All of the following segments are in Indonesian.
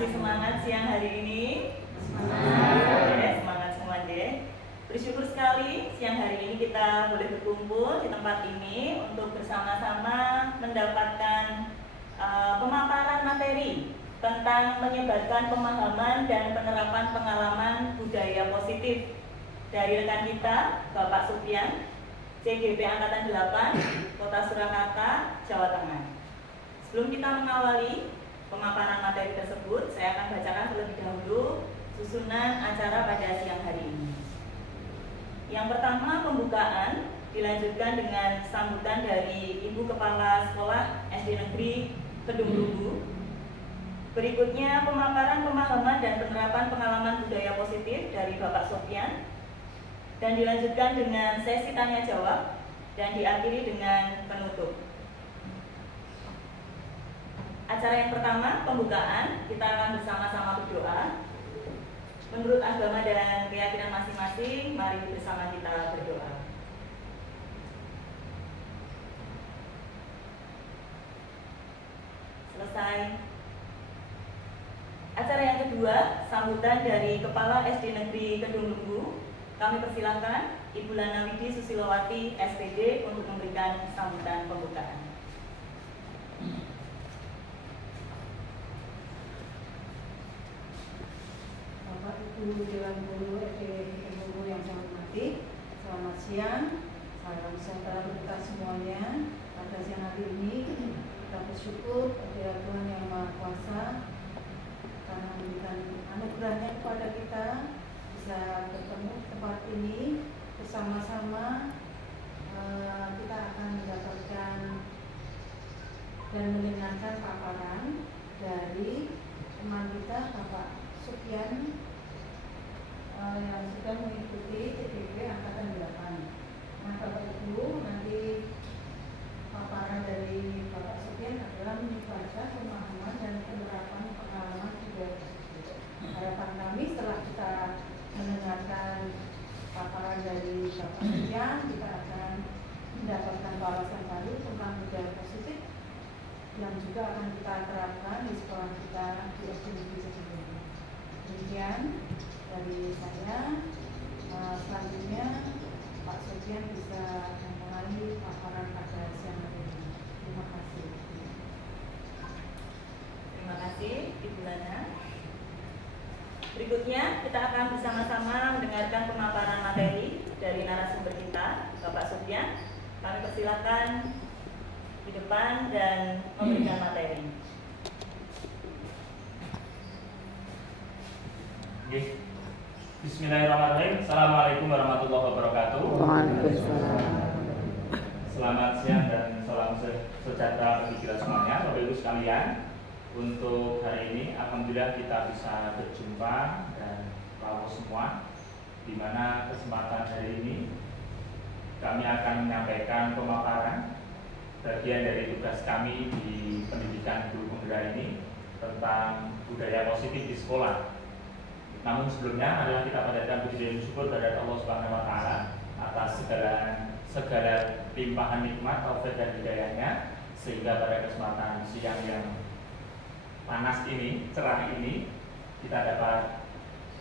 Masih semangat siang hari ini? Semangat. Oke, semangat semua deh. Bersyukur sekali siang hari ini kita boleh berkumpul di tempat ini untuk bersama-sama mendapatkan pemaparan materi tentang menyebarkan pemahaman dan penerapan pengalaman budaya positif dari rekan kita, Bapak Sufyan, CGP Angkatan 8, Kota Surakarta, Jawa Tengah. Sebelum kita mengawali pemaparan materi tersebut, saya akan bacakan terlebih dahulu susunan acara pada siang hari ini. Yang pertama, pembukaan, dilanjutkan dengan sambutan dari Ibu Kepala Sekolah SD Negeri Kedung Lugu. Berikutnya, pemaparan pemahaman dan penerapan pengalaman budaya positif dari Bapak Sofyan, dan dilanjutkan dengan sesi tanya jawab dan diakhiri dengan penutup. Acara yang pertama, pembukaan, kita akan bersama-sama berdoa. Menurut agama dan keyakinan masing-masing, mari bersama kita berdoa. Selesai. Acara yang kedua, sambutan dari Kepala SD Negeri Kedung Lugu. Kami persilakan Ibu Lana Widi Susilowati, SPD, untuk memberikan sambutan pembukaan. Bapak Ibu Dewan Guru SD Kedung Lugu yang saya hormati, selamat siang. Salam sejahtera untuk kita semuanya. Pada siang hari ini kita bersyukur kepada Tuhan Yang Maha Kuasa karena memberikan anugerahnya kepada kita bisa bertemu di tempat ini bersama-sama. Kita akan mendapatkan dan mendengarkan paparan dari teman kita Bapak Sufyan yang sudah mengikuti CGP Angkatan 8. Nah, Bapak Ibu, nanti paparan dari Bapak Sufyan adalah menyebarkan pemahaman dan penerapan pengalaman budaya positif. Harapan kami setelah kita mendengarkan paparan dari Bapak Sufyan, kita akan mendapatkan wawasan baru tentang budaya positif yang juga akan kita terapkan di sekolah kita di SD Negeri Kedung Lugu. Demikian dari saya. Selanjutnya Pak Sufyan bisa memulai paparan pada siang hari ini. Terima kasih. Terima kasih, Ibu Lana. Berikutnya, kita akan bersama-sama mendengarkan pemaparan materi dari narasumber kita, Bapak Sufyan. Kami persilakan di depan dan memberikan materi. Oke. Bismillahirrahmanirrahim. Assalamualaikum warahmatullahi wabarakatuh. Waalaikumsalam. Selamat siang dan salam sejahtera bagi kita semuanya, Bapak Ibu sekalian. Untuk hari ini, alhamdulillah kita bisa berjumpa dan rawuh semua. Di mana kesempatan hari ini kami akan menyampaikan pemaparan bagian dari tugas kami di pendidikan guru penggerak ini tentang budaya positif di sekolah. Namun sebelumnya adalah kita panjatkan puji dan syukur kepada Allah Subhanahu wa taala atas segala limpahan nikmat, taufik dan hidayahnya, sehingga pada kesempatan siang yang panas ini, cerah ini, kita dapat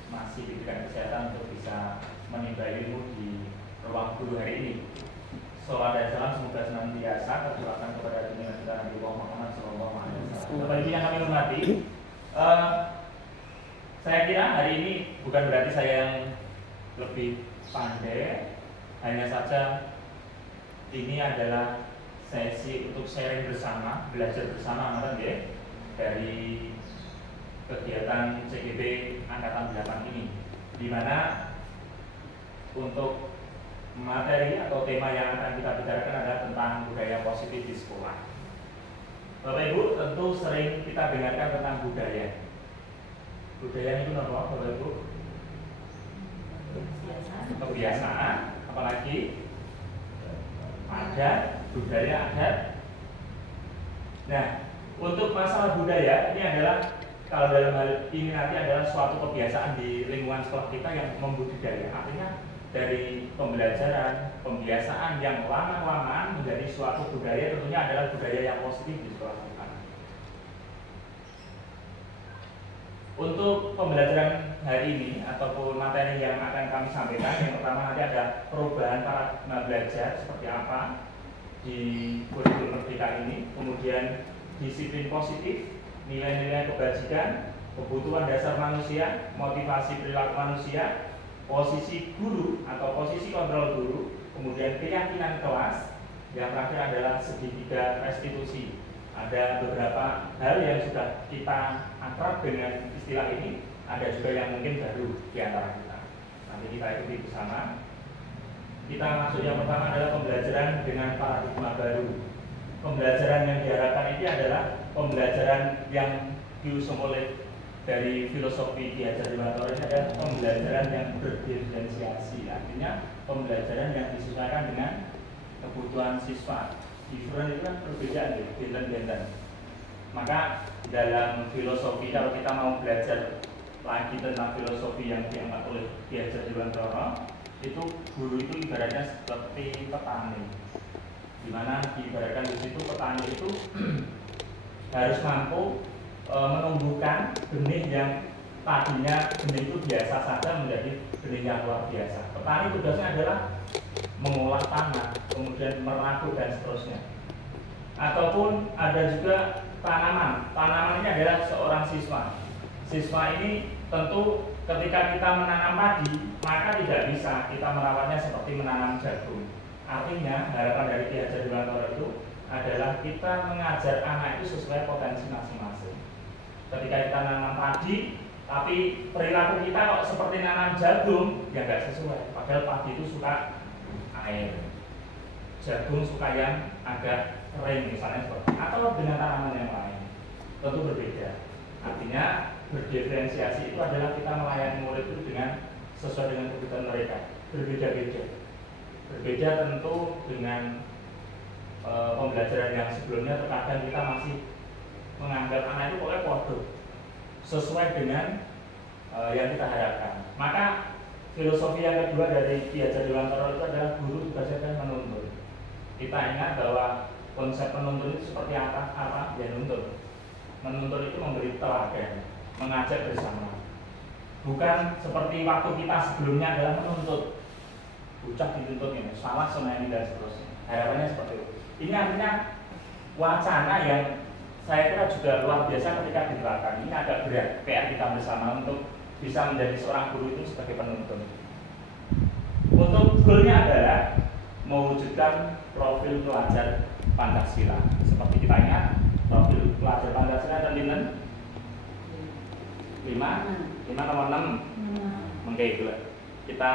masih diberikan kesehatan untuk bisa menimba ilmu di ruang guru hari ini. Sholawat dan salam semoga senantiasa tercurahkan kepada junjungan kita Nabi Muhammad SAW. Bapak Ibu yang kami hormati, saya kira hari ini bukan berarti saya yang lebih pandai, hanya saja ini adalah sesi untuk sharing bersama, belajar bersama ya, dari kegiatan CGP Angkatan 8 ini, di mana untuk materi atau tema yang akan kita bicarakan adalah tentang budaya positif di sekolah. Bapak Ibu tentu sering kita dengarkan tentang budaya. Budaya itu apa, Bapak Ibu? Kebiasaan, apalagi adat, budaya adat. Nah, untuk masalah budaya ini adalah, kalau dalam hal ini nanti adalah suatu kebiasaan di lingkungan sekolah kita yang membudidaya. Artinya dari pembelajaran, pembiasaan yang lama-lamaan menjadi suatu budaya, tentunya adalah budaya yang positif di sekolah kita. Untuk pembelajaran hari ini ataupun materi yang akan kami sampaikan, yang pertama nanti ada perubahan paradigma belajar seperti apa di kurikulum Merdeka ini, kemudian disiplin positif, nilai-nilai kebajikan, kebutuhan dasar manusia, motivasi perilaku manusia, posisi guru atau posisi kontrol guru, kemudian keyakinan kelas, yang terakhir adalah segitiga restitusi. Ada beberapa hal yang sudah kita akrab dengan istilah ini, ada juga yang mungkin baru di antara kita. Nanti kita ikuti bersama. Kita masuk yang pertama adalah pembelajaran dengan paradigma baru. Pembelajaran yang diharapkan ini adalah pembelajaran yang diusung oleh dari filosofi Ki Hajar Dewantara ini adalah pembelajaran yang berdiferensiasi, artinya pembelajaran yang disesuaikan dengan kebutuhan siswa. Different itu kan perbedaan ya, benten-benten. Maka dalam filosofi, kalau kita mau belajar lagi tentang filosofi yang diangkat oleh Ki Hajar Dewantara, itu guru itu ibaratnya seperti petani, dimana diibaratkan di situ petani itu harus mampu menumbuhkan benih yang tadinya benih itu biasa saja menjadi benih yang luar biasa. Petani tugasnya adalah mengolah tanah, kemudian meraku dan seterusnya. Ataupun ada juga tanaman. Tanaman ini adalah seorang siswa. Siswa ini tentu ketika kita menanam padi, maka tidak bisa kita merawatnya seperti menanam jagung. Artinya harapan dari Ki Hajar Dewantara itu adalah kita mengajar anak itu sesuai potensi masing-masing. Ketika kita nanam padi, tapi perilaku kita kok seperti nanam jagung, ya nggak sesuai. Padahal padi itu suka air, jagung suka yang agak kering misalnya seperti, atau dengan tanaman yang lain, tentu berbeda. Artinya berdiferensiasi itu adalah kita melayani murid itu dengan sesuai dengan kebutuhan mereka, berbeda-beda. Berbeda tentu dengan pembelajaran yang sebelumnya, terkadang kita masih menganggap anak itu pokoknya podo, sesuai dengan yang kita harapkan. Maka filosofi yang kedua dari Ki Hajar Dewantara itu adalah guru tugasnya adalah menuntun. Kita ingat bahwa konsep penuntun itu seperti apa? Ya nuntun. Menuntun itu memberi teladan, mengajak bersama. Bukan seperti waktu kita sebelumnya adalah menuntut. Ucap dituntut ini, salah semua ini dan seterusnya. Harapannya seperti itu. Ini artinya wacana yang saya kira juga luar biasa ketika diterapkan. Ini agak berat PR kita bersama untuk bisa menjadi seorang guru itu sebagai penuntun. Untuk goalnya adalah mewujudkan profil pelajar Pancasila. Seperti kita ingat, profil pelajar Pancasila ada 5 nomor 6. Oke, kita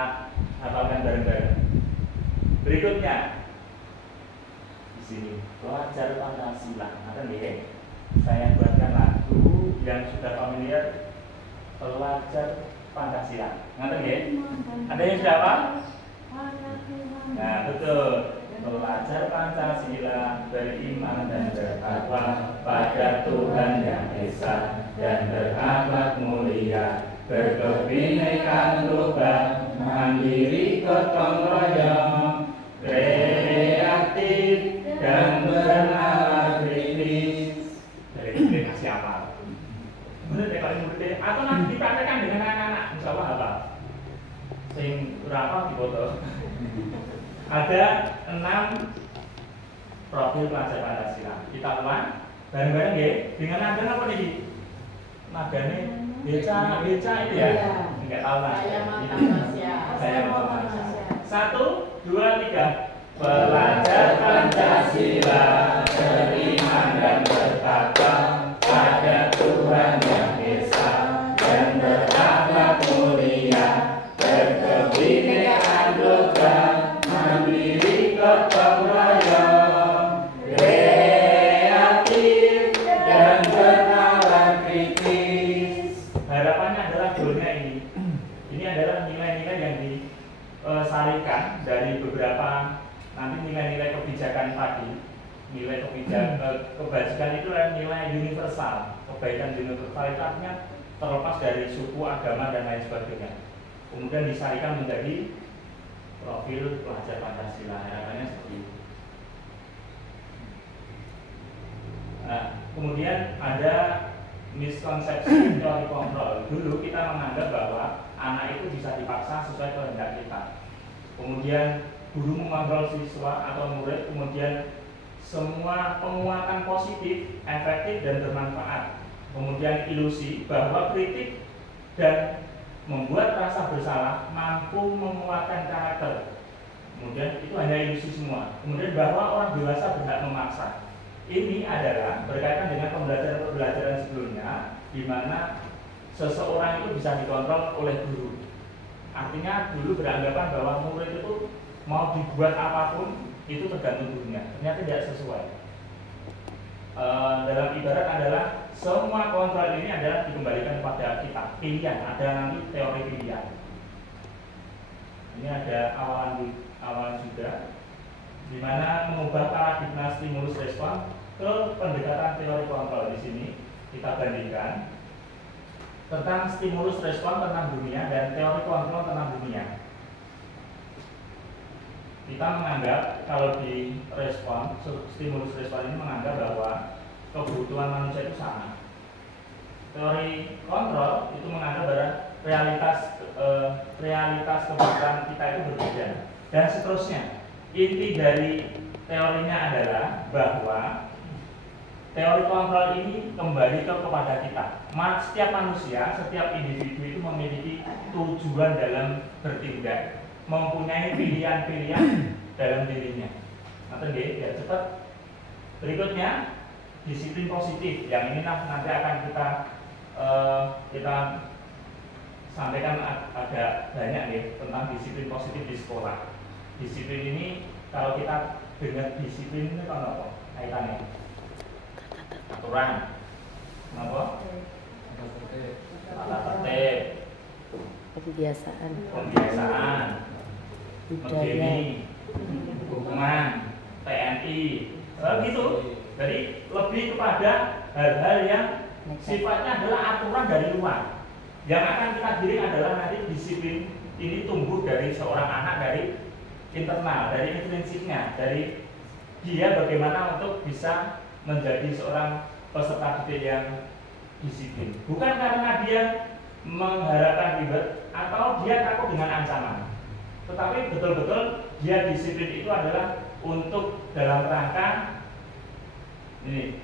hafalkan bareng-bareng. Berikutnya di sini pelajar Pancasila. Ada nih, saya buatkan lagu yang sudah familiar, pelajar Pancasila. Ngerti nggih? Ada yang sudah apa? Nah, betul. Pelajar Pancasila beriman dan bertakwa pada Tuhan Yang Esa dan berakhlak mulia, berkebinekaan global, mandiri gotong royong, kreatif dan bernalar kritis. Dari kritis siapa? Bener deh kalau murid atau nanti dipraktekkan dengan anak-anak, insya Allah apa? Sing berapa di foto? Ada 6 profil pelajar Pancasila. Kita ulang bareng-bareng ya. Dengan nada apa nih? Nadanya beca itu ya? Enggak tahu lah. Saya mau Pancasila. 1, 2, 3. Pelajar Pancasila beriman dan bertakwa pada Tuhan Yang Esa dan berakhlak mulia, berkebinekaan global, mandiri gotong royong, kreatif dan bernalar kritis. Harapannya adalah goalnya ini. Ini adalah nilai-nilai yang disarikan dari beberapa nanti nilai-nilai kebijakan tadi. Nilai kebajikan itu adalah nilai universal. Kebaikan universal itu artinya terlepas dari suku, agama dan lain sebagainya. Kemudian disarikan menjadi profil pelajar Pancasila. Harapannya seperti itu. Nah, kemudian ada miskonsepsi teori kontrol. Dulu kita menganggap bahwa anak itu bisa dipaksa sesuai kehendak kita. Kemudian guru mengontrol siswa atau murid, kemudian semua penguatan positif, efektif dan bermanfaat. Kemudian ilusi bahwa kritik dan membuat rasa bersalah mampu menguatkan karakter. Kemudian itu hanya ilusi semua. Kemudian bahwa orang dewasa berhak memaksa. Ini adalah berkaitan dengan pembelajaran sebelumnya, di mana seseorang itu bisa dikontrol oleh guru. Artinya dulu beranggapan bahwa murid itu mau dibuat apapun itu tergantung gurunya. Ternyata tidak sesuai. Dalam ibarat adalah semua kontrol ini adalah dikembalikan kepada kita. Pilihan, ada nanti teori pilihan. Ini ada awalan juga, di mana mengubah paradigma stimulus respon ke pendekatan teori kontrol. Di sini kita bandingkan tentang stimulus respon tentang dunia dan teori kontrol tentang dunia. Kita menganggap kalau di respon, stimulus respon ini menganggap bahwa kebutuhan manusia itu sama. Teori kontrol itu menganggap bahwa realitas kebutuhan kita itu berbeda, dan seterusnya. Inti dari teorinya adalah bahwa teori kontrol ini kembali kepada kita. Setiap manusia, setiap individu itu memiliki tujuan dalam bertindak, mempunyai pilihan-pilihan dalam dirinya. Nanti biar cepat. Berikutnya disiplin positif. Yang ini nanti akan kita sampaikan agak banyak nih tentang disiplin positif di sekolah. Disiplin ini kalau kita dengar disiplin itu apa? Kaitannya aturan, apa? Tata tertib, kebiasaan, budaya, hukuman, TNI, gitu. Jadi lebih kepada hal-hal yang sifatnya adalah aturan dari luar. Yang akan kita giring adalah nanti disiplin ini tumbuh dari seorang anak, dari internal, dari intrinsiknya, dari dia bagaimana untuk bisa menjadi seorang peserta didik yang disiplin. Bukan karena dia mengharapkan ribet atau dia takut dengan ancaman, tetapi betul-betul dia disiplin itu adalah untuk dalam rangka ini,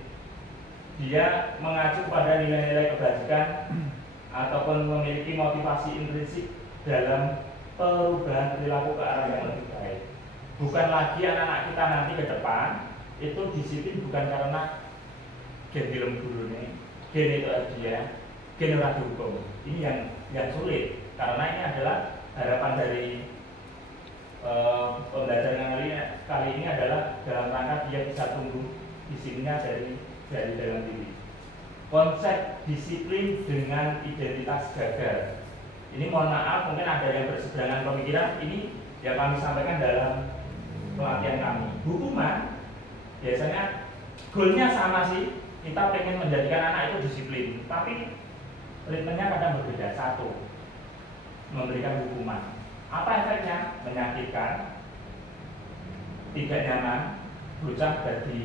dia mengacu pada nilai-nilai kebajikan ataupun memiliki motivasi intrinsik dalam perubahan perilaku ke arah yang lebih baik. Bukan lagi anak-anak kita nanti ke depan itu disiplin bukan karena gen film guru ini, gen itu dia, gen ora dihukum. Ini yang sulit, karena ini adalah harapan dari pembelajaran kali ini adalah dalam rangka dia bisa tumbuh disiplinnya dari dalam diri. Konsep disiplin dengan identitas gagal. Ini mohon maaf, mungkin ada yang berseberangan pemikiran. Ini yang kami sampaikan dalam pelatihan kami. Hukuman biasanya goalnya sama sih. Kita pengen menjadikan anak itu disiplin, tapi ritmenya kadang berbeda. Satu, memberikan hukuman. Apa efeknya? Menyakitkan, tidak nyaman, bocah jadi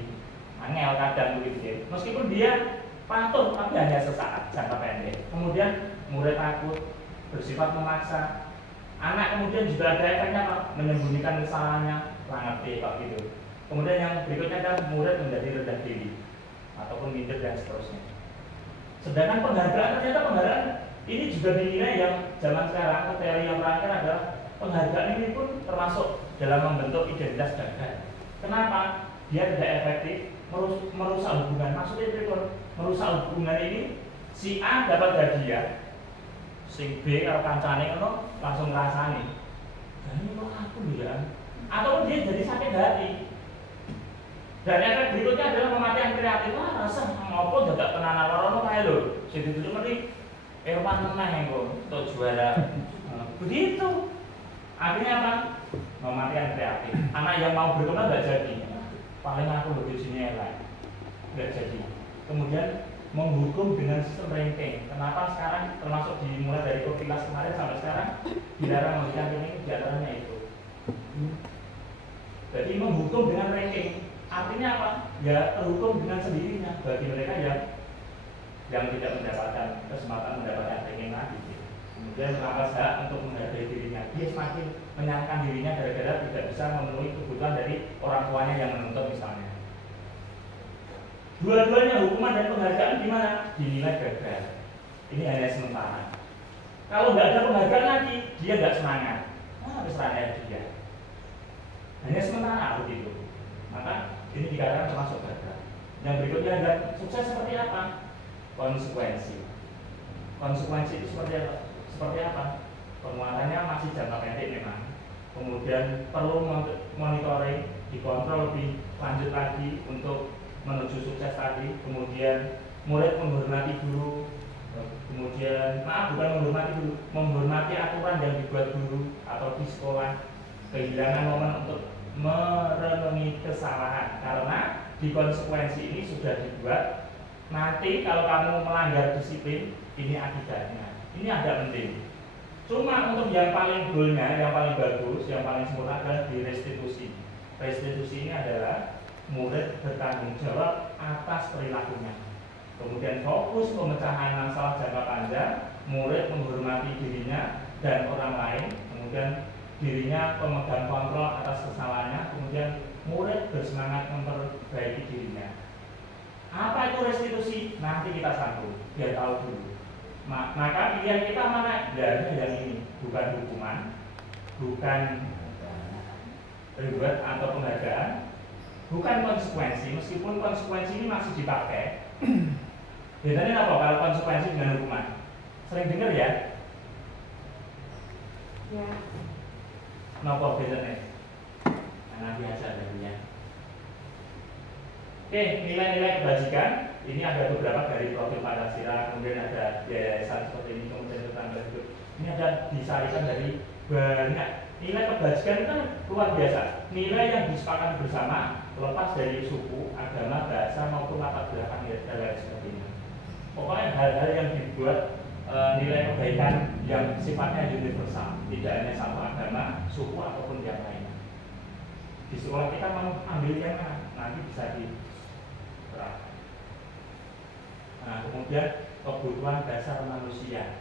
angel kadang begitu. Meskipun dia patuh, tapi hanya sesaat, jangka pendek. Kemudian murid takut, bersifat memaksa. Anak kemudian juga ada efeknya, menyembunyikan kesalahannya, ngerti kok gitu. Kemudian yang berikutnya kan murid menjadi rendah diri ataupun minder dan seterusnya. Sedangkan penghargaan, ternyata penghargaan ini juga dinilai yang zaman sekarang, teori yang terakhir adalah penghargaan ini pun termasuk dalam membentuk identitas gagal. Kenapa? Dia tidak efektif, merusak hubungan. Maksudnya itu merusak hubungan ini, si A dapat hadiah, si B kalau kancane ono langsung ngrasani. Dan ini kok aku ya? Atau dia jadi sakit hati. Dan efek berikutnya adalah pemakaian kreatif. Wah, rasa ngopo dadak tenanan loro kae lho. Sing ditutup mesti Erwan meneh kok untuk juara. Begitu. Akhirnya apa? Pemakaian kreatif. Anak yang mau berkembang enggak jadi. Paling aku lebih sini elek. Enggak jadi. Kemudian menghukum dengan sistem ranking. Kenapa sekarang termasuk dimulai dari Kopilas kemarin sampai sekarang dilarang memberikan ranking, diantaranya itu. Jadi menghukum dengan ranking. Artinya apa? Ya terhukum dengan sendirinya bagi mereka yang yang tidak mendapatkan kesempatan mendapatkan pengen lagi. Kemudian merampas hak untuk menghargai dirinya. Dia semakin menyalahkan dirinya gara-gara tidak bisa memenuhi kebutuhan dari orang tuanya yang menuntut misalnya. Dua-duanya hukuman dan penghargaan gimana? Dinilai gagal. Ini hanya sementara. Kalau nggak ada penghargaan lagi, dia nggak semangat. Keserahnya dia. Hanya sementara begitu. Maka ini dikatakan termasuk gagal. Yang berikutnya adalah sukses seperti apa? Konsekuensi. Konsekuensi itu seperti apa? Penguatannya masih jangka pendek memang. Kemudian perlu monitoring, dikontrol lebih lanjut lagi untuk menuju sukses tadi. Kemudian murid menghormati guru. Kemudian bukan menghormati guru, menghormati aturan yang dibuat guru atau di sekolah. Kehilangan momen untuk merenungi kesalahan karena di konsekuensi ini sudah dibuat. Nanti kalau kamu melanggar disiplin, ini akibatnya. Ini agak penting. Cuma untuk yang paling goalnya, yang paling bagus, yang paling sempurna adalah di restitusi. Restitusi ini adalah murid bertanggung jawab atas perilakunya. Kemudian fokus pemecahan masalah jangka panjang, murid menghormati dirinya dan orang lain. Kemudian dirinya pemegang kontrol atas kesalahannya. Kemudian murid bersemangat memperbaiki dirinya. Apa itu restitusi? Nanti kita sambung, biar tahu dulu. Maka pilihan kita mana? Ya, yang ini, bukan hukuman, bukan reward atau penghargaan, bukan konsekuensi. Meskipun konsekuensi ini masih dipakai. Bedanya apa kalau konsekuensi dengan hukuman? Sering dengar ya? Ya. Kenapa bedanya? Nanti aja darinya. Oke, nilai-nilai kebajikan. Ini ada beberapa dari profil Pancasila, kemudian ada yayasan seperti ini, kemudian tetangga hidup. Ini ada disarikan dari banyak. Nilai kebajikan itu luar biasa. Nilai yang disepakati bersama, lepas dari suku, agama, bahasa maupun latar belakang dan lain sebagainya. Pokoknya hal-hal yang dibuat nilai kebaikan yang sifatnya universal, tidak hanya satu agama, suku ataupun yang lain. Di sekolah kita mau ambil yang mana? Nanti bisa diterapkan. Nah, kemudian kebutuhan dasar manusia.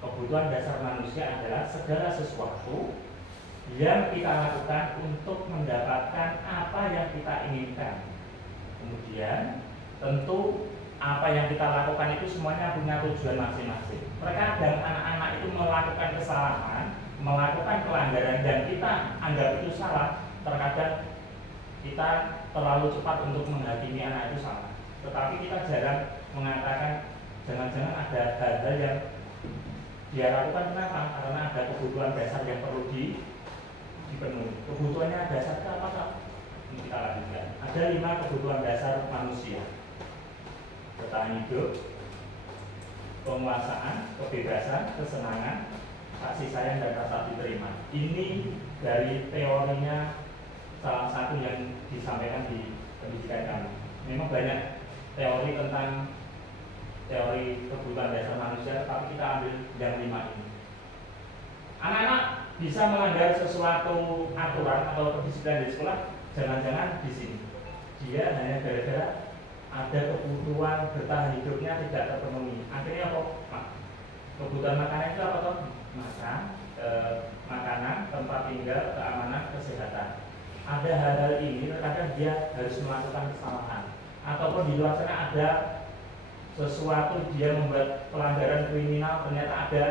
Kebutuhan dasar manusia adalah segala sesuatu yang kita lakukan untuk mendapatkan apa yang kita inginkan. Kemudian tentu apa yang kita lakukan itu semuanya punya tujuan masing-masing. Terkadang anak-anak itu melakukan kesalahan, melakukan pelanggaran dan kita anggap itu salah. Terkadang kita terlalu cepat untuk menghakimi anak itu salah. Tetapi kita jarang mengatakan jangan-jangan ada hal-hal yang dia lakukan. Kenapa? Karena ada kebutuhan dasar yang perlu dipenuhi. Kebutuhannya dasar itu apa? Ini kita lanjutkan. Ada 5 kebutuhan dasar manusia: bertahan hidup, penguasaan, kebebasan, kesenangan, kasih sayang dan rasa diterima. Ini dari teorinya salah satu yang disampaikan di pendidikan kami. Memang banyak teori tentang teori kebutuhan dasar manusia, tapi kita ambil yang 5 ini. Anak-anak bisa melanggar sesuatu aturan atau kedisiplinan di sekolah, jangan-jangan di sini dia hanya gara-gara ada kebutuhan bertahan hidupnya tidak terpenuhi. Akhirnya apa? Kebutuhan makanan itu apa toh? Makanan, tempat tinggal, keamanan, kesehatan. Ada hal-hal ini terkadang dia harus melakukan kesalahan, ataupun di luar sana ada sesuatu dia membuat pelanggaran kriminal, ternyata ada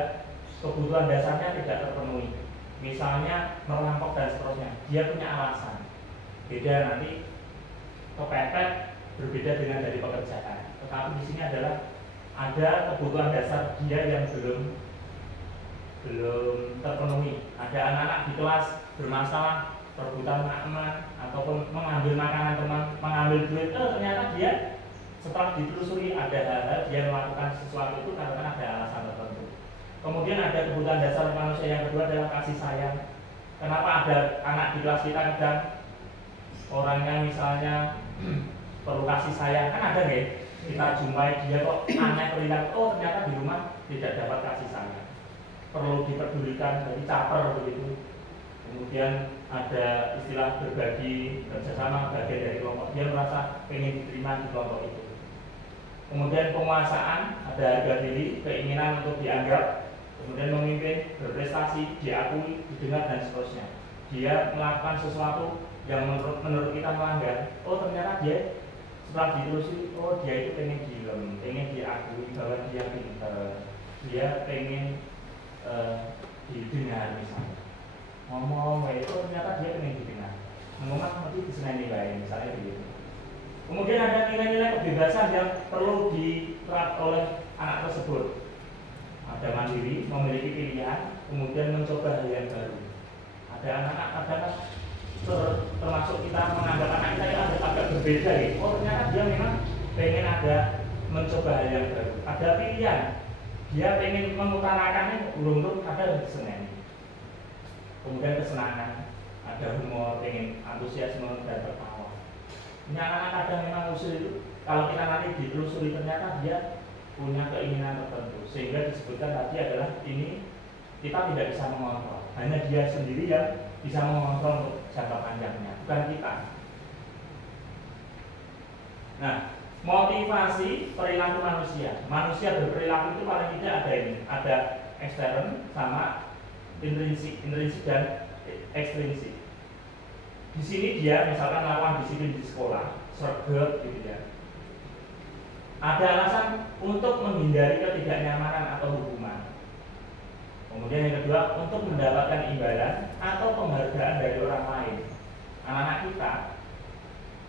kebutuhan dasarnya tidak terpenuhi. Misalnya merampok dan seterusnya, dia punya alasan. Beda nanti kepepet, berbeda dengan dari pekerjaan. Tetapi di sini adalah ada kebutuhan dasar dia yang belum terpenuhi. Ada anak-anak di kelas bermasalah, rebutan makna ataupun mengambil makanan teman, mengambil duit, ternyata dia setelah ditelusuri ada hal-hal dia melakukan sesuatu itu karena ada alasan tertentu. Kemudian ada kebutuhan dasar manusia yang kedua adalah kasih sayang. Kenapa ada anak di kelas kita kadang orangnya misalnya perlu kasih sayang, kan ada nggak? Kita jumpai dia kok aneh perilaku, ternyata di rumah tidak dapat kasih sayang, perlu dipedulikan, jadi caper begitu. Kemudian ada istilah berbagi, kerjasama, bagian dari kelompok, dia merasa ingin diterima di kelompok itu. Kemudian penguasaan, ada harga diri, keinginan untuk dianggap, kemudian memimpin, berprestasi, diakui, didengar, dan seterusnya. Dia melakukan sesuatu yang menurut kita melanggar. Oh ternyata dia setelah ditelusuri, oh dia itu pengen dilem, pengen diakui bahwa dia pintar, dia pengen didengar misalnya. Ngomong, itu ternyata dia pengen didengar. Ngomong nanti disenangi nilai, misalnya begitu. Kemudian ada nilai-nilai kebebasan yang perlu diterap oleh anak tersebut. Ada mandiri, memiliki pilihan, kemudian mencoba hal yang baru. Ada anak-anak termasuk kita menganggap anak kita yang agak berbeda gitu. Oh ternyata dia memang pengen ada mencoba hal yang baru. Ada pilihan, dia pengen mengutarakannya, belum ada disenangi. Kemudian kesenangan, ada humor, pengen antusiasme dan tertawa. Ini anak-anak kadang memang usul itu, kalau kita nanti ditelusuri ternyata dia punya keinginan tertentu, sehingga disebutkan tadi adalah ini kita tidak bisa mengontrol, hanya dia sendiri yang bisa mengontrol untuk jangka panjangnya, bukan kita. Nah, motivasi perilaku manusia. Manusia berperilaku itu paling tidak ada ini, ada ekstern sama intrinsik dan ekstrinsik. Di sini dia misalkan melakukan disiplin di sekolah, sergap gitu ya. Ada alasan untuk menghindari ketidaknyamanan atau hukuman. Kemudian yang kedua, untuk mendapatkan imbalan atau penghargaan dari orang lain. Anak-anak kita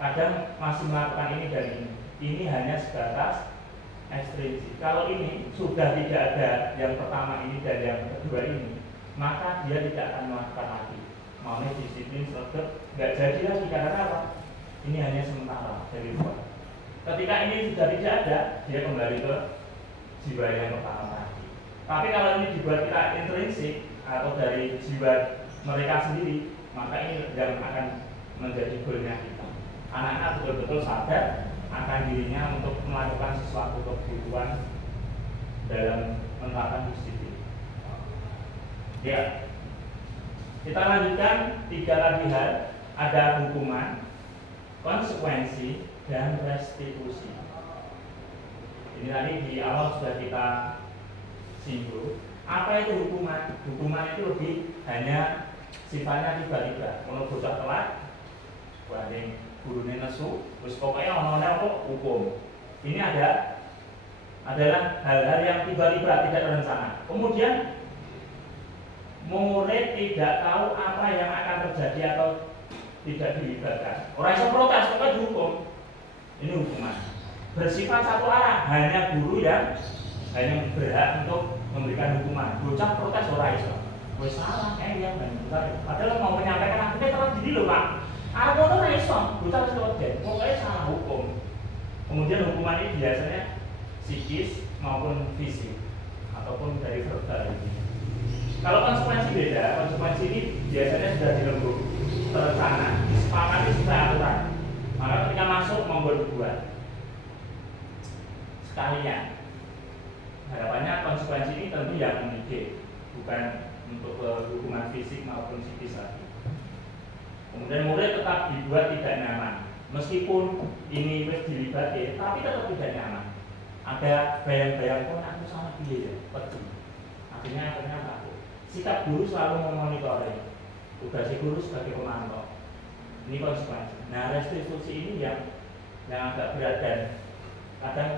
kadang masih melakukan ini dan ini. Ini hanya sebatas ekstrinsik. Kalau ini sudah tidak ada yang pertama ini dan yang kedua ini, maka dia tidak akan melakukan lagi. Maunya disiplin, sergap, nggak jadi lagi karena apa? Ini hanya sementara dari luar. Ketika ini sudah tidak ada, dia kembali ke jiwa yang pertama tadi. Tapi kalau ini dibuat kita intrinsik atau dari jiwa mereka sendiri, maka ini yang akan menjadi goalnya kita. Anak-anak betul-betul sadar akan dirinya untuk melakukan sesuatu kebutuhan dalam menerapkan disiplin. Ya, kita lanjutkan 3 lagi hal. Ada hukuman, konsekuensi, dan restitusi. Ini tadi di awal sudah kita singgung. Apa itu hukuman? Hukuman itu lebih hanya sifatnya tiba-tiba. Kalau bocah telat, banding gurunya nesu, terus pokoknya ono-ono kok hukum. Ini adalah hal-hal yang tiba-tiba tidak terencana. Kemudian murid tidak tahu apa yang akan terjadi atau tidak dilibatkan. Orang yang protes pokoknya dihukum. Ini hukuman. Bersifat satu arah, hanya guru yang hanya berhak untuk memberikan hukuman. Bocah protes orang iso. Wes salah, yang benar. Padahal mau menyampaikan aku terus jadi loh Pak. Aku tuh ora iso, bocah wis protes. Pokoknya salah hukum. Kemudian hukuman ini biasanya psikis maupun fisik ataupun dari verbal. Kalau konsekuensi beda, konsekuensi ini biasanya sudah dirembuk, terencana, disepakati sesuai aturan. Maka ketika masuk membuat buat sekalian. Harapannya konsekuensi ini tentu yang mendidik, bukan untuk hukuman fisik maupun psikis lagi. Kemudian murid tetap dibuat tidak nyaman, meskipun ini wis dilibatkan, tapi tetap tidak nyaman. Ada bayang-bayang kok aku salah pilih ya, pergi. Akhirnya takut. Sikap guru selalu memonitori, tugas guru sebagai pemantau. Ini konsekuensi. Nah, restitusi ini yang agak berat dan kadang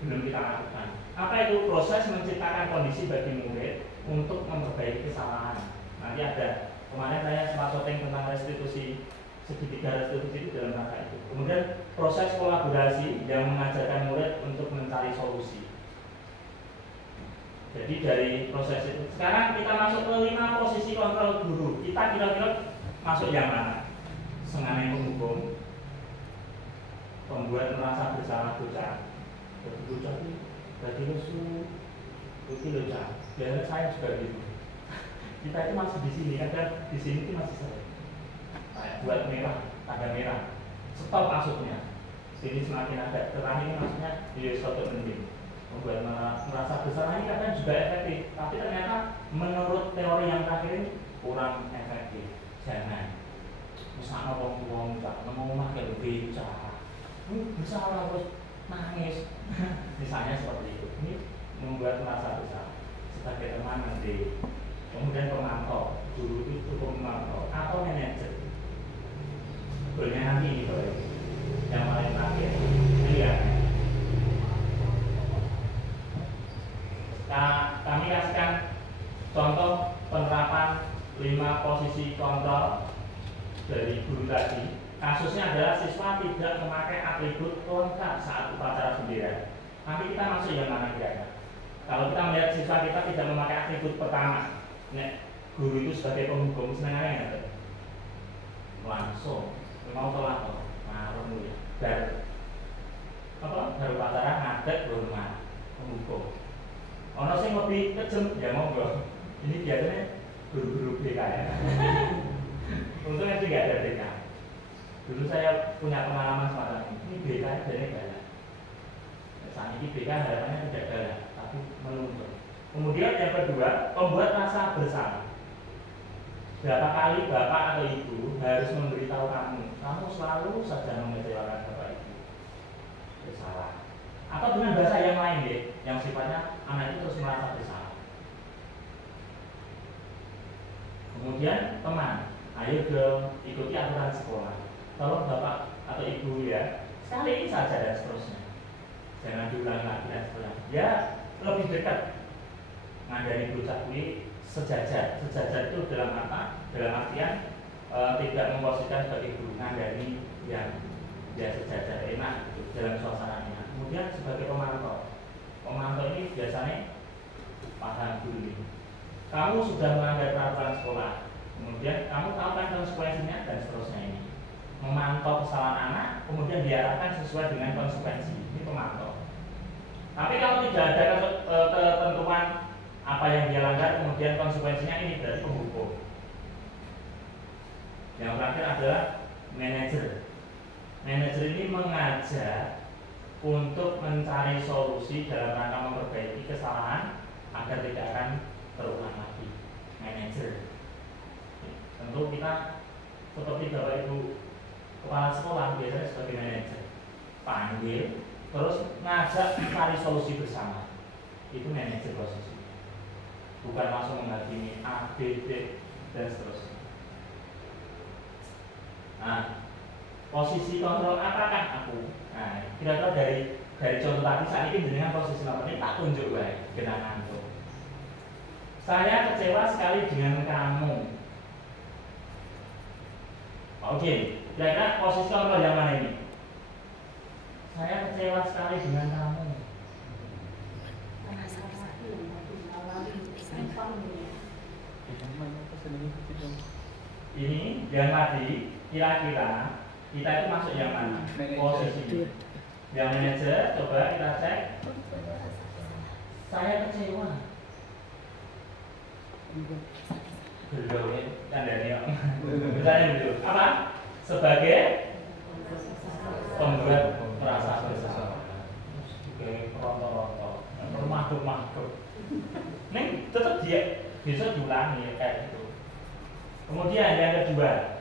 belum kita lakukan. Apa itu? Proses menciptakan kondisi bagi murid untuk memperbaiki kesalahan. Nanti ada, kemarin saya sempat shooting tentang restitusi, segitiga restitusi itu dalam rangka itu. Kemudian proses kolaborasi yang mengajarkan murid untuk mencari solusi. Jadi dari proses itu, sekarang kita masuk ke 5 posisi kontrol guru. Kita kira-kira masuk yang mana? Sengaja penghukum, pembuat merasa bersalah bocah. Bocah ini berarti lesu, itu bocah. Biasanya saya juga gitu. Kita itu masih di sini, kadang di sini itu masih sering. Nah, buat merah, tanda merah, stop masuknya. Sini semakin ada, terakhir ini maksudnya di suatu penting. Membuat merasa bersalah ini kadang juga efektif, tapi ternyata menurut teori yang terakhir ini kurang efektif. Jangan misalnya orang tua ngomong kayak becah bersalah terus nangis Misalnya seperti itu. Ini membuat merasa bersalah sebagai teman nanti. Kemudian pemantau, guru itu cukup memantau atau manajer. Goalnya nanti ini boleh. Yang paling terakhir. Ini ya. Kami kasihkan contoh penerapan 5 posisi kontrol dari guru tadi. Kasusnya adalah siswa tidak memakai atribut lengkap saat upacara bendera. Nanti kita masuk yang mana kira-kira? Kalau kita melihat siswa kita tidak memakai atribut pertama, guru itu sebagai penghukum senangnya nggak? Langsung mau tolak kok, marah ya. Baru upacara ngadeg hormat penghukum. Ono sing lebih kejem ya monggo. Ini biasanya guru-guru BK ya. Untungnya sih nggak ada BK. Dulu saya punya pengalaman semacam ini. Ini BK jadi galak. Saat ini BK harapannya tidak galak, tapi menuntut. Kemudian yang kedua, membuat rasa bersalah. Berapa kali bapak atau ibu harus memberitahu kamu selalu saja mengecewakan bapak ibu. Bersalah. Atau dengan bahasa yang lain ya, yang sifatnya anak itu terus merasa bersalah. Kemudian teman, ayo dong ikuti aturan sekolah. Tolong bapak atau ibu ya, sekali ini saja dan seterusnya. Jangan diulangi lagi dan seterusnya. Ya lebih dekat. Ngandani bocah kuwi sejajar. Sejajar itu dalam artian tidak memposisikan sebagai guru, ngandani yang ya sejajar enak gitu, dalam suasananya. Kemudian sebagai pemantau ini biasanya paham guru ini. Kamu sudah melanggar peraturan sekolah, kemudian kamu tahu kan konsekuensinya dan seterusnya ini. Memantau kesalahan anak, kemudian diarahkan sesuai dengan konsekuensi. Ini pemantau. Tapi kalau tidak ada ketentuan apa yang dia langgar, kemudian konsekuensinya ini berarti penghukum. Yang terakhir adalah manajer. Manajer ini mengajak untuk mencari solusi dalam rangka memperbaiki kesalahan agar tidak akan terulang lagi. Manajer. Tentu kita seperti Bapak Ibu kepala sekolah biasanya sebagai manajer, panggil terus ngajak mencari solusi bersama. Itu manajer posisi. Bukan langsung menghakimi A, B, D dan seterusnya. Nah, posisi kontrol apakah aku? Nah, kira-kira dari contoh tadi saat ini dengan posisi nomor ini tak tunjuk genangan tuh. Saya kecewa sekali dengan kamu. Oke, kira-kira posisi kontrol yang mana ini? Saya kecewa sekali dengan kamu. Ini yang tadi kira-kira kita itu masuk yang mana? Posisi. Yang manajer, coba kita cek. Saya kecewa. Belum, tandanya. Misalnya dulu, apa? Sebagai pembuat merasa bersalah. Oke, rontok-rontok, remah-remah. Nih, tetap dia bisa diulangi kayak gitu. Kemudian yang kedua,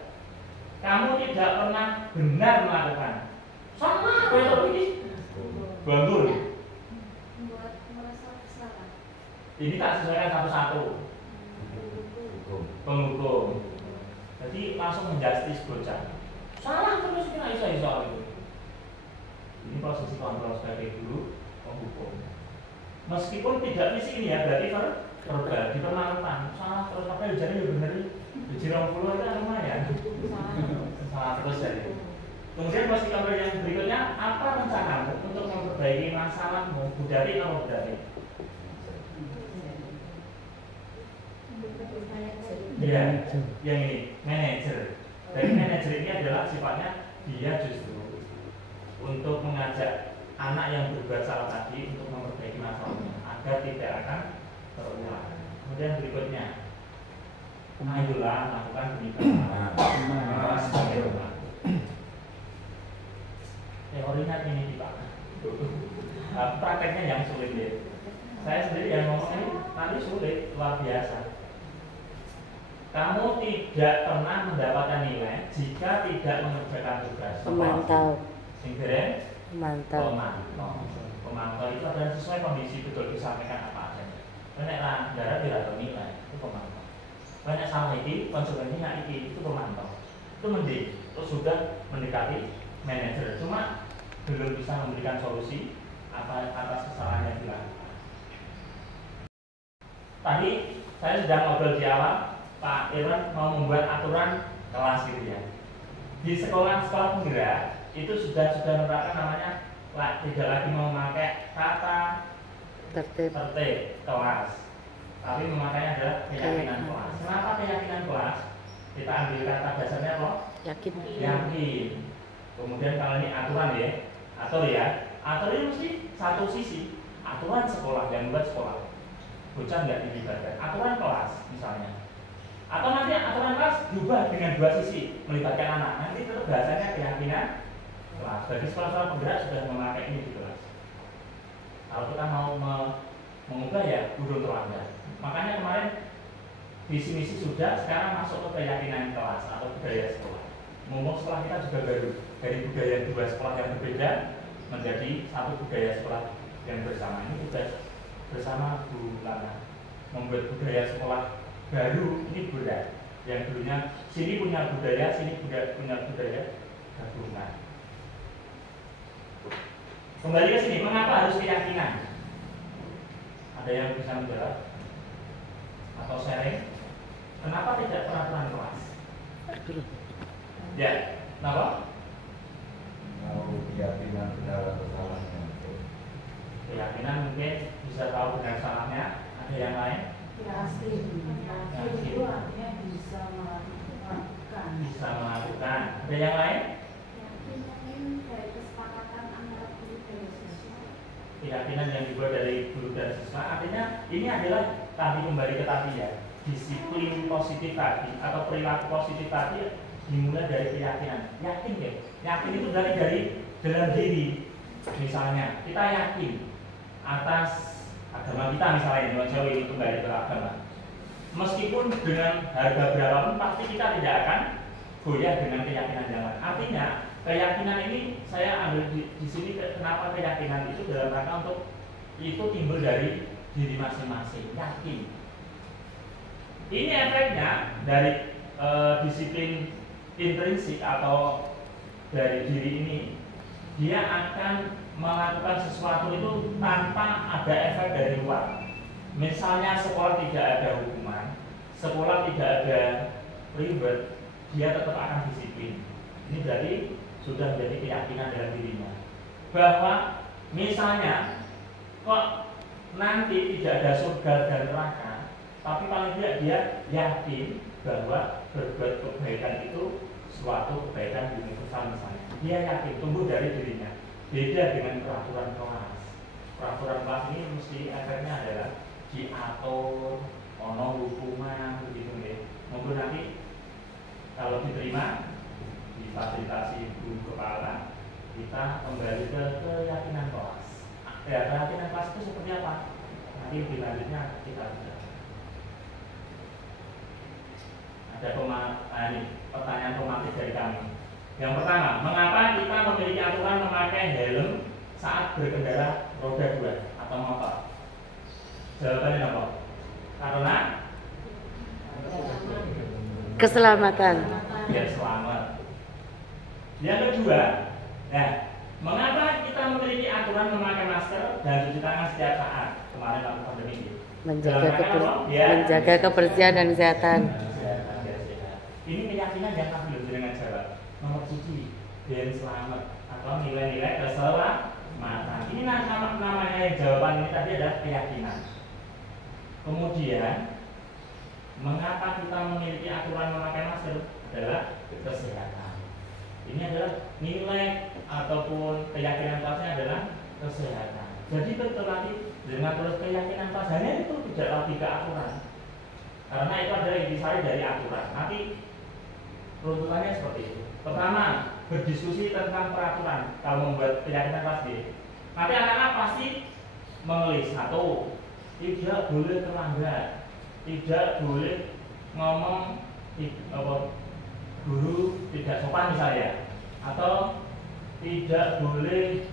kamu tidak pernah benar melakukan. Sama, kalau ini bantul. Membuat merasa bersalah. Ini tak sesuaikan satu-satu. Penghukum. Jadi langsung menjustis bocah. Salah terus kita iso-iso itu. Ini posisi kontrol sebagai guru penghukum. Meskipun tidak di sini ya, berarti verbal dipermalukan. Salah terus apa ya jadi bener. Jirong puluh itu lumayan. Salah terus jadi. Kemudian posisi kontrol yang berikutnya, apa rencanamu untuk memperbaiki masalahmu? Budari atau budari? Ya, yang ini manajer. Jadi manajer ini adalah sifatnya dia justru untuk mengajak anak yang berbuat salah tadi untuk memperbaiki masalahnya agar tidak akan terulang. Kemudian berikutnya, ayolah lakukan demikian sebagai rumah. Teorinya ini Pak. Prakteknya yang sulit ya. Saya sendiri yang ngomong ini tadi sulit, luar biasa. Kamu tidak pernah mendapatkan nilai jika tidak mengerjakan tugas. Memantau. Sing keren? Memantau. Memantau. Pemantau itu adalah sesuai kondisi betul disampaikan apa adanya. Karena darah tidak nilai itu pemantau. Banyak salah ini konsekuensinya itu pemantau. Itu mending, itu sudah mendekati manajer. Cuma belum bisa memberikan solusi atas kesalahan yang dilakukan. Tadi saya sudah ngobrol di awal, Pak Irwan mau membuat aturan kelas gitu ya. Di sekolah-sekolah penggerak itu sudah menerapkan namanya tidak lagi memakai kata tertib kelas, tapi memakainya adalah keyakinan kelas. Kenapa keyakinan kelas? Kita ambil kata dasarnya kok yakin. Kemudian kalau ini aturan ya, atur ini mesti satu sisi. Aturan sekolah yang buat sekolah, bocah nggak dilibatkan. Aturan kelas misalnya, atau nanti aturan kelas diubah dengan dua sisi, melibatkan anak. Nanti tetap bahasanya keyakinan kelas. Bagi sekolah-sekolah penggerak sudah memakai ini di kelas. Kalau kita mau mengubah ya burung terlambat. Makanya kemarin visi misi sudah, sekarang masuk ke keyakinan kelas atau budaya sekolah. Mumpung sekolah kita juga baru dari budaya dua sekolah yang berbeda menjadi satu budaya sekolah yang bersama. Ini sudah bersama Bu Lana membuat budaya sekolah baru. Ini berat. Yang dulunya sini punya budaya, sini punya budaya gabungan. Kembali ke sini, mengapa harus keyakinan? Ada yang bisa menjawab atau sharing? Kenapa tidak peraturan kelas? Ya, kenapa? Mau keyakinan benar atau salahnya. Keyakinan mungkin bisa tahu benar salahnya. Ada yang lain? Yakin itu artinya bisa melakukan. Bisa melakukan. Ada yang lain? Keyakinan yang dibuat dari guru dan siswa, artinya ini adalah tadi kembali ke tadi ya, disiplin positif tadi atau perilaku positif tadi dimulai dari keyakinan. Yakin ya, yakin itu dari dalam diri. Misalnya kita yakin atas agama kita, misalnya jauh ini kembali ke agama. Meskipun dengan harga berapapun pasti kita tidak akan goyah dengan keyakinan yang lain. Artinya keyakinan ini saya ambil di sini kenapa keyakinan itu dalam rangka untuk itu timbul dari diri masing-masing, yakin. Ini efeknya dari disiplin intrinsik atau dari diri ini, dia akan melakukan sesuatu itu tanpa ada efek dari luar. Misalnya sekolah tidak ada hukuman, sekolah tidak ada reward, dia tetap akan disiplin. Ini berarti sudah menjadi keyakinan dalam dirinya bahwa misalnya kok nanti tidak ada surga dan neraka, tapi paling tidak dia yakin bahwa berbuat kebaikan itu suatu kebaikan universal misalnya. Dia yakin, tumbuh dari dirinya. Beda dengan peraturan kelas. Peraturan kelas ini mesti efeknya adalah diatur, ono hukuman begitu ya. Mungkin nanti kalau diterima difasilitasi guru kepala, kita kembali ke keyakinan kelas. Ya, keyakinan kelas itu seperti apa? Nanti lebih lanjutnya kita bisa. Ada pertanyaan pematik dari kami. Yang pertama, mengapa kita memiliki aturan memakai helm saat berkendara roda 2 atau motor? Jawabannya apa? Karena keselamatan. Biar selamat. Yang kedua, mengapa kita memiliki aturan memakai masker dan cuci tangan setiap saat? Kemarin waktu pandemi ini. Menjaga kebersihan dan kesehatan. Ini keyakinan yang tadi dengan jawab. Nomor cuci, biar selamat atau nilai-nilai keselamatan. Ini namanya yang jawaban ini tadi adalah keyakinan. Kemudian, mengapa kita memiliki aturan memakai masker adalah kesehatan. Ini adalah nilai ataupun keyakinan kelasnya adalah kesehatan. Jadi betul lagi dengan terus keyakinan kelas hanya itu tidak lagi ke aturan. Karena itu adalah intisari dari aturan. Nanti runtutannya seperti itu. Pertama, berdiskusi tentang peraturan. Kalau membuat keyakinan kelas D, nanti anak-anak pasti mengelis. Satu, tidak boleh terlambat, tidak boleh ngomong guru tidak sopan misalnya, atau tidak boleh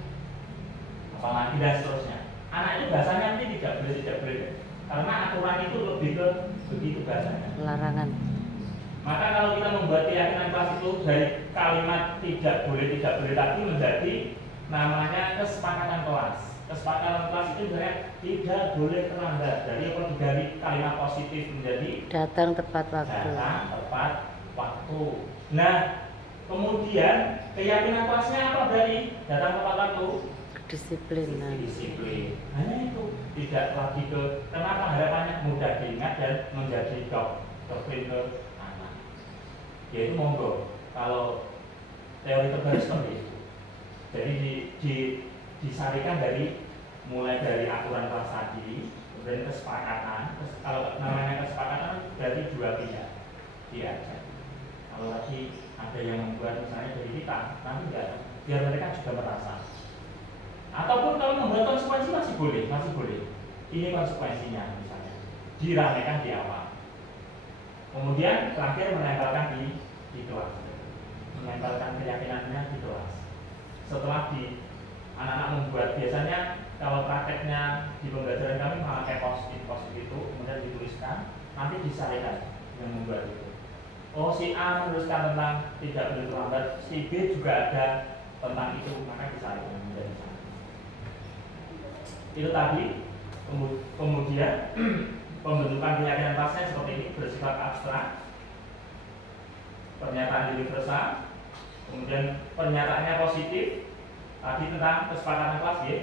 apalagi dan seterusnya. Anak itu bahasanya nanti tidak boleh, karena aturan itu lebih ke begitu bahasanya. Larangan. Maka kalau kita membuat keyakinan kelas itu dari kalimat tidak boleh tadi menjadi namanya kesepakatan kelas. Kesepakatan kelas itu sebenarnya tidak boleh terlambat. Dari kalimat positif menjadi Datang tepat waktu. datang tepat waktu. Nah, kemudian keyakinan kelasnya apa dari datang tepat waktu? Kedisiplinan. Disiplin. Hanya itu, tidak lagi ke kenapa harapannya mudah diingat dan menjadi doktrin ke anak. Yaitu monggo kalau teori terbaru seperti itu. Jadi disarikan mulai dari aturan kelas tadi, kemudian kesepakatan. Kalau namanya kesepakatan berarti dua pihak diajak. Kalau tadi ada yang membuat misalnya dari kita, nanti enggak, biar mereka juga merasa. Ataupun kalau membuat konsekuensi masih boleh. Ini konsekuensinya misalnya diramaikan di awal. Kemudian terakhir menempelkan di kelas, menempelkan keyakinannya di kelas. Setelah anak-anak membuat, biasanya kalau prakteknya di pembelajaran kami memakai post-it itu, kemudian dituliskan, nanti disarikan yang membuat itu. Oh, si A menuliskan tentang tidak boleh terlambat, si B juga ada tentang itu, maka disarikan menjadi satu. Itu tadi. Kemudian pembentukan keyakinan kelasnya seperti ini, bersifat abstrak, pernyataan universal, kemudian pernyataannya positif. Tadi tentang kesepakatan kelas ya,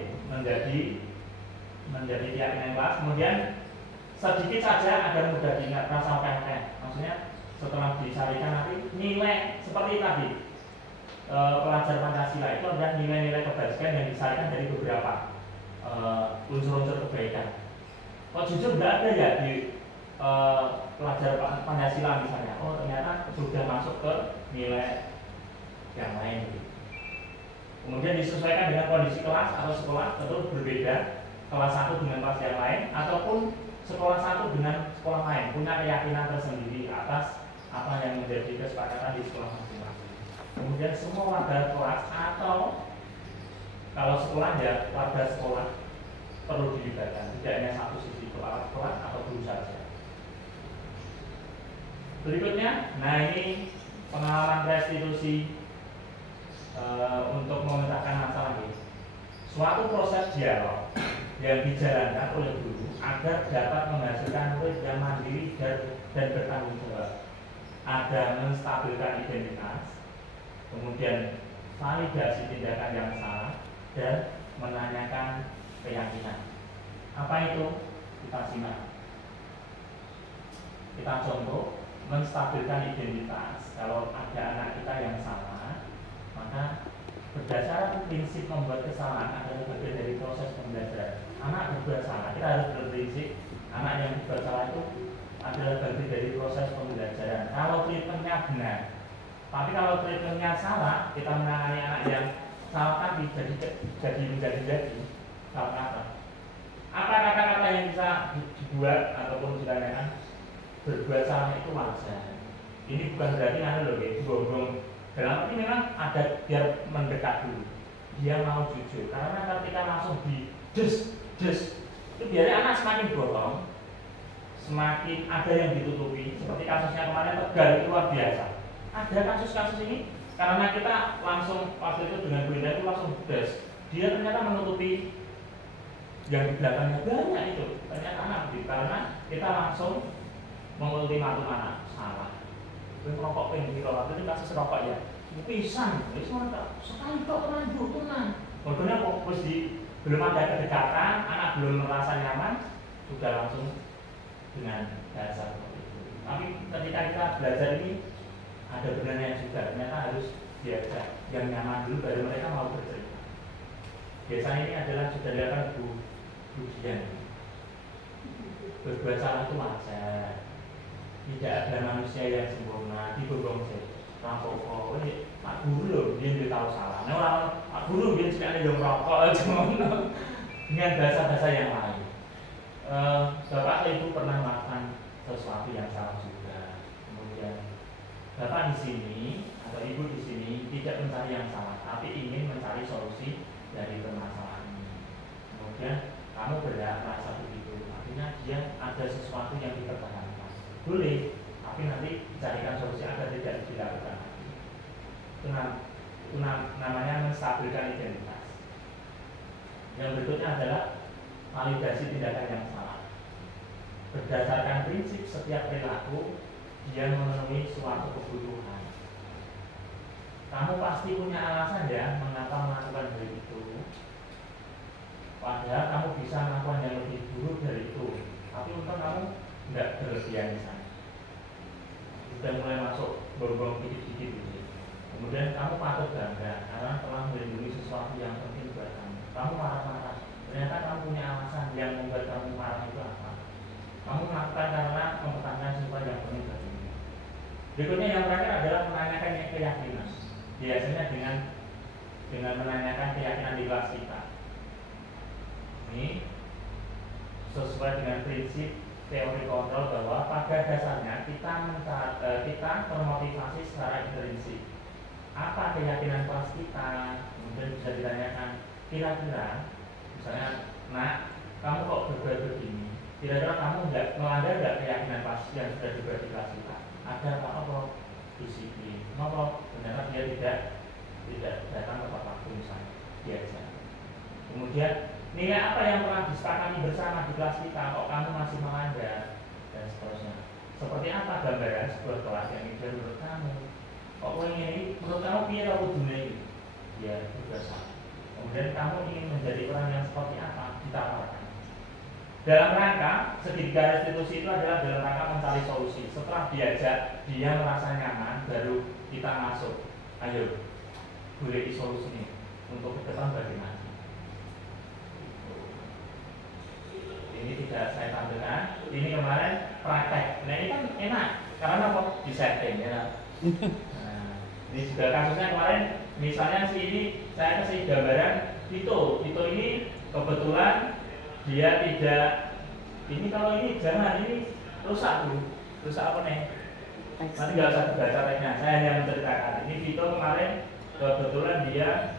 menjadi keyakinan kelas. Kemudian sedikit saja agar mudah diingat, rasa sampai. Maksudnya setelah disarikan nanti nilai seperti tadi, pelajar Pancasila itu adalah nilai-nilai kebaikan yang disarikan dari beberapa unsur-unsur kebaikan. Kok jujur nggak ada ya di pelajar Pancasila misalnya? Oh, ternyata sudah masuk ke nilai yang lain. Kemudian disesuaikan dengan kondisi kelas atau sekolah, tentu berbeda. Kelas 1 dengan kelas yang lain, ataupun sekolah 1 dengan sekolah lain, punya keyakinan tersendiri atas apa yang menjadi kesepakatan di sekolah masing-masing. Kemudian semua warga kelas atau kalau sekolah ya warga sekolah perlu dilibatkan, tidak hanya satu sisi, kepala sekolah atau guru saja. Berikutnya, nah ini pengalaman restitusi untuk memecahkan masalah ini. Suatu proses dialog yang dijalankan oleh guru agar dapat menghasilkan murid yang mandiri dan bertanggung jawab. Ada menstabilkan identitas, kemudian validasi tindakan yang salah, dan menanyakan keyakinan. Apa itu? Kita simak. Kita contoh, menstabilkan identitas. Kalau ada anak kita yang salah, maka berdasarkan prinsip membuat kesalahan adalah bagian dari proses pembelajaran. Anak berbuat salah, kita harus berprinsip anak yang berbuat salah itu adalah bagian dari proses pembelajaran. Kalau treatmentnya benar, tapi kalau treatmentnya salah, kita menangani anak yang salah tadi menjadi salah kata. Apa kata-kata yang bisa dibuat ataupun ditanyakan? Berbuat salah itu wajar. Ini bukan berarti gonggong. Dalam arti memang ada biar mendekat dulu. Dia mau jujur. Karena ketika langsung di des itu biarnya anak semakin bohong, semakin ada yang ditutupi. Seperti kasusnya kemarin Tegal itu luar biasa. Ada kasus-kasus ini karena kita langsung waktu itu dengan berita itu langsung des. Dia ternyata menutupi yang di belakangnya banyak itu. Ternyata anak begitu karena kita langsung mengultimatum anak salah. Itu rokok pengen waktu itu kasus rokok ya. Pisan, itu sekali kok tenang. Kemudian fokus belum ada kedekatan, anak belum merasa nyaman, sudah langsung dengan bahasa seperti itu. Tapi ketika kita belajar ini ada benarnya juga, ternyata harus diajak yang nyaman dulu baru mereka mau bercerita. Biasanya ini adalah sudah dilakukan Bu Dian. Berbuat salah itu wajar. Tidak ada manusia yang sempurna, digonggong saja. Rampok, Pak Guru loh, dia tahu salah. Nah orang Pak Guru dia tidak ada yang merokok, dengan bahasa-bahasa yang lain. Bapak atau Ibu pernah melakukan sesuatu yang salah juga. Kemudian Bapak di sini atau Ibu di sini tidak mencari yang salah, tapi ingin mencari solusi dari permasalahan ini. kemudian kamu berhak merasa begitu, artinya dia ada sesuatu yang dipertahankan. Boleh, tapi nanti carikan solusi agar tidak dilakukan. Itu namanya menstabilkan identitas. Yang berikutnya adalah validasi tindakan yang salah. Berdasarkan prinsip setiap perilaku dia memenuhi suatu kebutuhan. Kamu pasti punya alasan ya mengapa melakukan hal itu. Padahal kamu bisa melakukan yang lebih buruk dari itu, tapi untuk kamu nggak berlebihan di sana. Sudah mulai masuk borong dikit-dikit gitu. Kemudian kamu patut bangga karena telah melindungi sesuatu yang penting buat kamu. Kamu marah-marah, ternyata kamu punya alasan yang membuat kamu marah itu apa? Kamu melakukan karena mempertahankan sesuatu yang penting bagimu. Berikutnya yang terakhir adalah menanyakan keyakinan. Biasanya dengan menanyakan keyakinan di kelas kita. Ini sesuai dengan prinsip teori kontrol bahwa pada dasarnya kita termotivasi secara intrinsik. Apa keyakinan kelas kita? Kemudian bisa ditanyakan, kira-kira misalnya, nak, kamu kok berbuat begini? Kira-kira kamu melanggar nggak keyakinan kelas yang sudah dibuat di kelas kita? Ada apa-apa disiplin? Kenapa? Ternyata dia tidak datang tepat waktu misalnya, biasa. Kemudian nilai apa yang telah disepakati bersama di kelas kita, kok kamu masih melanggar, dan seterusnya. Seperti apa gambaran sebuah kelas yang ideal menurut kamu? Kok ini menurut kamu biar aku dunia ini? Ya, juga sama. Kemudian kamu ingin menjadi orang yang seperti apa? Ditawarkan. Dalam rangka segitiga restitusi itu adalah dalam rangka mencari solusi. Setelah diajak, dia merasa nyaman, baru kita masuk. Ayo, boleh solusi ini untuk ke depan bagaimana? Ini tidak saya tampilkan. Ini kemarin praktek. Nah ini kan enak karena apa? Di setting ya. Nah, ini juga kasusnya kemarin. Misalnya ini saya kasih gambaran Vito ini kebetulan dia tidak. Ini kalau ini jangan, ini rusak dulu. Rusak apa nih? Nanti nggak usah dibaca teknya. Saya hanya menceritakan. Ini Vito kemarin kebetulan dia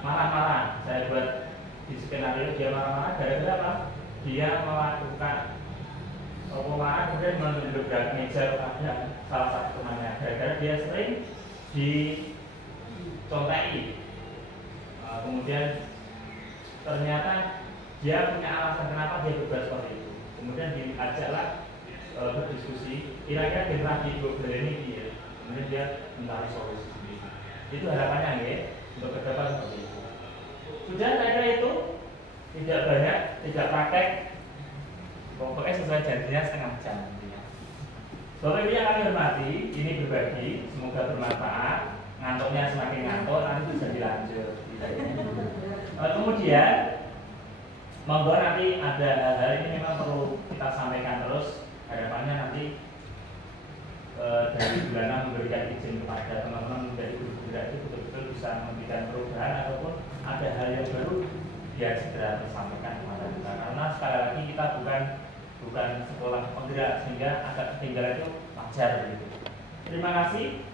marah-marah. Saya buat di skenario dia marah-marah gara-gara apa? Dia melakukan marah kemudian mendobrak meja kepada salah satu temannya. Gara-gara dia sering dicontai. Kemudian ternyata dia punya alasan kenapa dia berbuat seperti itu. Kemudian diajaklah berdiskusi. Kira-kira generasi global ini dia. Kemudian dia mencari solusi sendiri. Itu harapannya ya untuk ke depan seperti itu. Sudah saya kira itu. Tidak banyak, tidak praktek. Pokoknya sesuai janjinya setengah jam. Bapak Ibu yang kami hormati, ini berbagi, semoga bermanfaat. Ngantuknya semakin ngantuk, nanti bisa dilanjut. Kemudian, monggo nanti ada hal-hal ini memang perlu kita sampaikan terus. Harapannya nanti dari bulanan memberikan izin kepada teman-teman dari guru itu betul-betul bisa memberikan perubahan ataupun ada hal yang baru biar segera disampaikan kepada kita. Karena sekali lagi kita bukan sekolah penggerak sehingga agak ketinggalan itu wajar begitu. Terima kasih.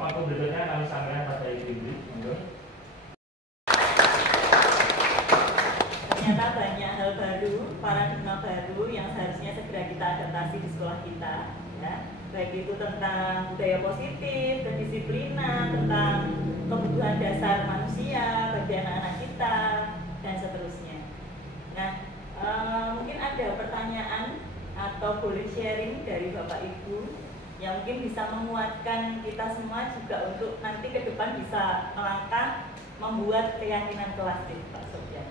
Waktu berikutnya kami sampaikan pada Ibu. Ternyata banyak hal baru, paradigma baru yang seharusnya segera kita adaptasi di sekolah kita, ya. Baik itu tentang budaya positif, kedisiplinan, tentang kebutuhan dasar manusia bagi anak-anak kita, dan seterusnya. Nah, mungkin ada pertanyaan atau boleh sharing dari Bapak Ibu yang mungkin bisa menguatkan kita semua juga untuk nanti ke depan bisa melangkah membuat keyakinan kelas ini, Pak Sofyan.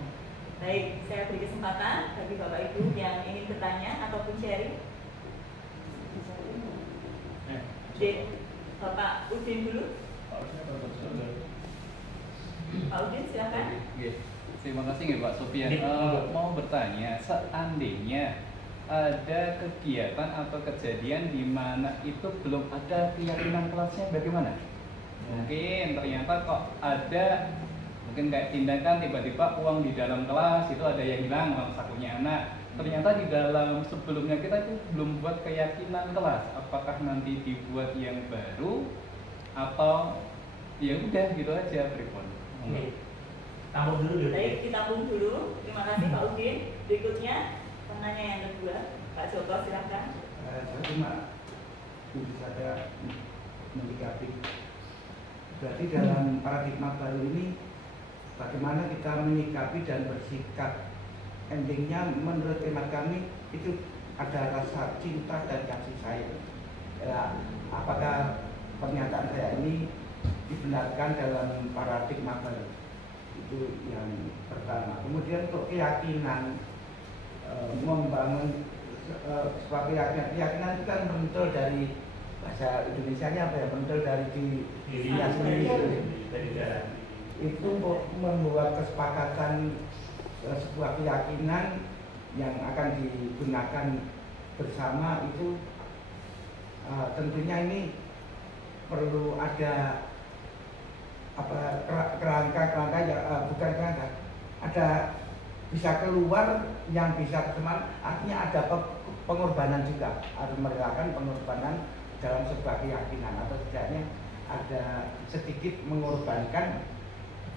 Baik, saya beri kesempatan bagi Bapak Ibu yang ingin bertanya ataupun sharing. Bapak Udin dulu. Pak Udin silakan. Terima kasih ya Pak Sofyan. Mau bertanya, seandainya ada kegiatan atau kejadian di mana itu belum ada keyakinan kelasnya, bagaimana? Mungkin ternyata kok ada, mungkin kayak tindakan tiba-tiba uang di dalam kelas itu ada yang hilang, uang sakunya anak. Ternyata di dalam sebelumnya kita itu belum buat keyakinan kelas. Apakah nanti dibuat yang baru atau ya udah gitu aja, Pripon? tampung dulu dulu. Baik, ditampung dulu. Terima kasih Pak Udin. Berikutnya penanya yang kedua, Pak Joko silakan. Saya cuma untuk saja menyikapi. Berarti dalam paradigma baru ini bagaimana kita menyikapi dan bersikap. Endingnya menurut hemat kami itu ada rasa cinta dan kasih sayang. Ya, apakah pernyataan saya ini dibenarkan dalam paradigma baru? Itu yang pertama. Kemudian untuk keyakinan, membangun suatu keyakinan itu kan muncul dari bahasa Indonesianya apa ya, muncul dari dirinya sendiri. Itu membuat kesepakatan sebuah keyakinan yang akan digunakan bersama itu tentunya ini perlu ada apa kerangka ya, bukan kerangka, ada bisa keluar yang bisa berteman, artinya ada pengorbanan juga, harus merelakan pengorbanan dalam sebuah keyakinan atau setidaknya ada sedikit mengorbankan